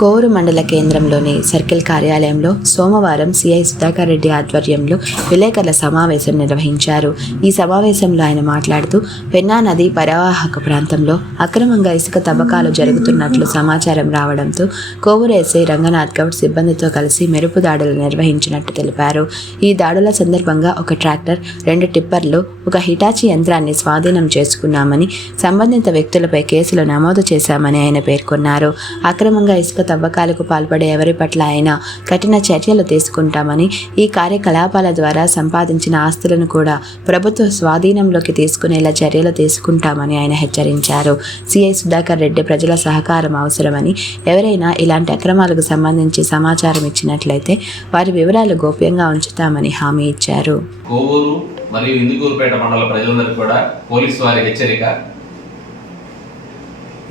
కోవూరు మండల కేంద్రంలోని సర్కిల్ కార్యాలయంలో సోమవారం సిఐ సుధాకర్ రెడ్డి ఆధ్వర్యంలో విలేకరుల సమావేశం నిర్వహించారు. ఈ సమావేశంలో ఆయన మాట్లాడుతూ పెన్నా నది పరవాహక ప్రాంతంలో అక్రమంగా ఇసుక తవ్వకాలు జరుగుతున్నట్లు సమాచారం రావడంతో కోవూరు ఎస్ఐ రంగనాథ్ గౌడ్ సిబ్బందితో కలిసి మెరుపు దాడులు నిర్వహించినట్టు తెలిపారు. ఈ దాడుల సందర్భంగా ఒక ట్రాక్టర్ రెండు టిప్పర్లు ఒక హిటాచి యంత్రాన్ని స్వాధీనం చేసుకున్నామని సంబంధిత వ్యక్తులపై కేసులు నమోదు చేశామని ఆయన పేర్కొన్నారు. అక్రమంగా ఇసుక తవ్వకాలకు పాల్పడే ఎవరి పట్ల అయినా కఠిన చర్యలు తీసుకుంటామని ఈ కార్యకలాపాల ద్వారా సంపాదించిన ఆస్తులను కూడా ప్రభుత్వ స్వాధీనంలోకి తీసుకునేలా చర్యలు తీసుకుంటామని ఆయన హెచ్చరించారు. సిఐ సుధాకర్ రెడ్డి ప్రజల సహకారం అవసరమని ఎవరైనా ఇలాంటి అక్రమాలకు సంబంధించి సమాచారం ఇచ్చినట్లయితే వారి వివరాలు గోప్యంగా ఉంచుతామని హామీ ఇచ్చారు. కోవూరు మరియు ఇందుకూరుపేట మండల ప్రజలందరికీ కూడా పోలీసు వారి హెచ్చరిక.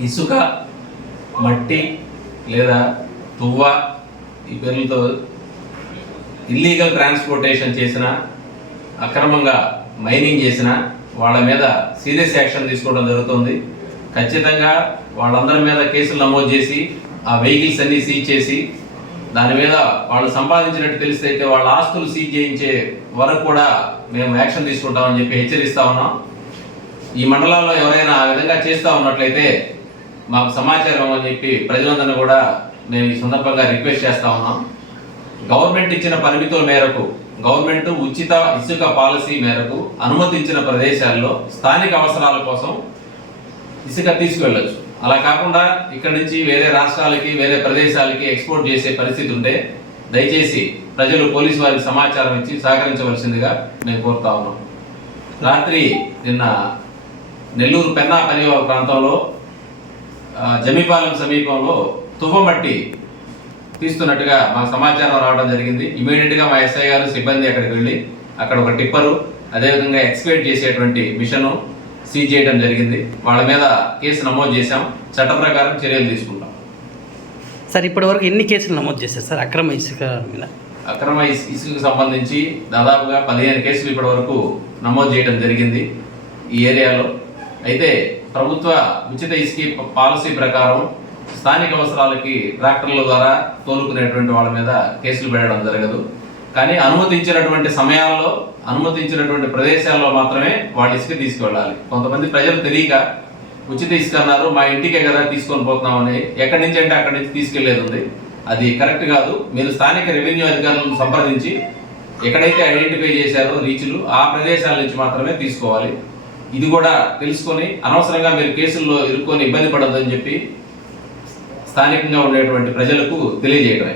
ఇసుక మట్టి లేదా తువ్వ ఈ పేర్లతో ఇల్లీగల్ ట్రాన్స్పోర్టేషన్ చేసిన అక్రమంగా మైనింగ్ చేసిన వాళ్ళ మీద సీరియస్ యాక్షన్ తీసుకోవడం జరుగుతుంది. ఖచ్చితంగా వాళ్ళందరి మీద కేసులు నమోదు చేసి ఆ వెహికల్స్ అన్ని సీజ్ చేసి దాని మీద వాళ్ళు సంపాదించినట్టు తెలిస్తే అయితే వాళ్ళ ఆస్తులు సీజ్ చేయించే వరకు కూడా మేము యాక్షన్ తీసుకుంటామని చెప్పి హెచ్చరిస్తా ఉన్నాం. ఈ మండలాల్లో ఎవరైనా ఆ విధంగా చేస్తూ ఉన్నట్లయితే మాకు సమాచారం అని చెప్పి ప్రజలందరినీ కూడా మేము ఈ సందర్భంగా రిక్వెస్ట్ చేస్తా ఉన్నాం. గవర్నమెంట్ ఇచ్చిన పరిమితుల మేరకు గవర్నమెంట్ ఉచిత ఇసుక పాలసీ మేరకు అనుమతించిన ప్రదేశాల్లో స్థానిక అవసరాల కోసం ఇసుక తీసుకువెళ్ళచ్చు. అలా కాకుండా ఇక్కడ నుంచి వేరే రాష్ట్రాలకి వేరే ప్రదేశాలకి ఎక్స్పోర్ట్ చేసే పరిస్థితి ఉంటే దయచేసి ప్రజలు పోలీసు వారికి సమాచారం ఇచ్చి సహకరించవలసిందిగా మేము కోరుతా ఉన్నాం. రాత్రి నిన్న నెల్లూరు పెన్నా పరివాహక ప్రాంతంలో జమీపాలెం సమీపంలో తువ్వమట్టి తీస్తున్నట్టుగా మాకు సమాచారం రావడం జరిగింది. ఇమీడియట్గా మా ఎస్ఐ గారు సిబ్బంది అక్కడికి వెళ్ళి అక్కడ ఒక టిప్పరు అదేవిధంగా ఎక్స్క్వేట్ చేసేటువంటి మిషను సీజ్ చేయడం జరిగింది. వాళ్ళ మీద కేసు నమోదు చేశాం. చట్ట ప్రకారం చర్యలు తీసుకుంటాం. సార్ ఇప్పటి వరకు ఎన్ని కేసులు నమోదు చేశారు సార్ అక్రమ ఇసుక మీద? అక్రమ ఇస్- ఇసుకకు సంబంధించి దాదాపుగా పదిహేను కేసులు ఇప్పటి వరకు నమోదు చేయడం జరిగింది ఈ ఏరియాలో. అయితే ప్రభుత్వ ఉచిత ఇసుక పాలసీ ప్రకారం స్థానిక అవసరాలకి ట్రాక్టర్ల ద్వారా తోలుకునేటువంటి వాళ్ళ మీద కేసులు పెట్టడం జరగదు. కానీ అనుమతించినటువంటి సమయాల్లో అనుమతించినటువంటి ప్రదేశాల్లో మాత్రమే వాళ్ళు ఇసుక తీసుకువెళ్ళాలి కొంతమంది ప్రజలు తెలియక ఉచిత ఇసుక అన్నారు మా ఇంటికే కదా తీసుకొని పోతున్నామని ఎక్కడి నుంచి అంటే అక్కడి నుంచి తీసుకెళ్ళేది ఉంది. అది కరెక్ట్ కాదు. మీరు స్థానిక రెవెన్యూ అధికారులను సంప్రదించి ఎక్కడైతే ఐడెంటిఫై చేశారో రీచ్లు ఆ ప్రదేశాల నుంచి మాత్రమే తీసుకోవాలి. ఇది కూడా తెలుసుకొని అనవసరంగా మీరు కేసుల్లో ఇరుక్కొని ఇబ్బంది పడద్దని చెప్పి స్థానికంగా ఉండేటువంటి ప్రజలకు తెలియజేయడమే.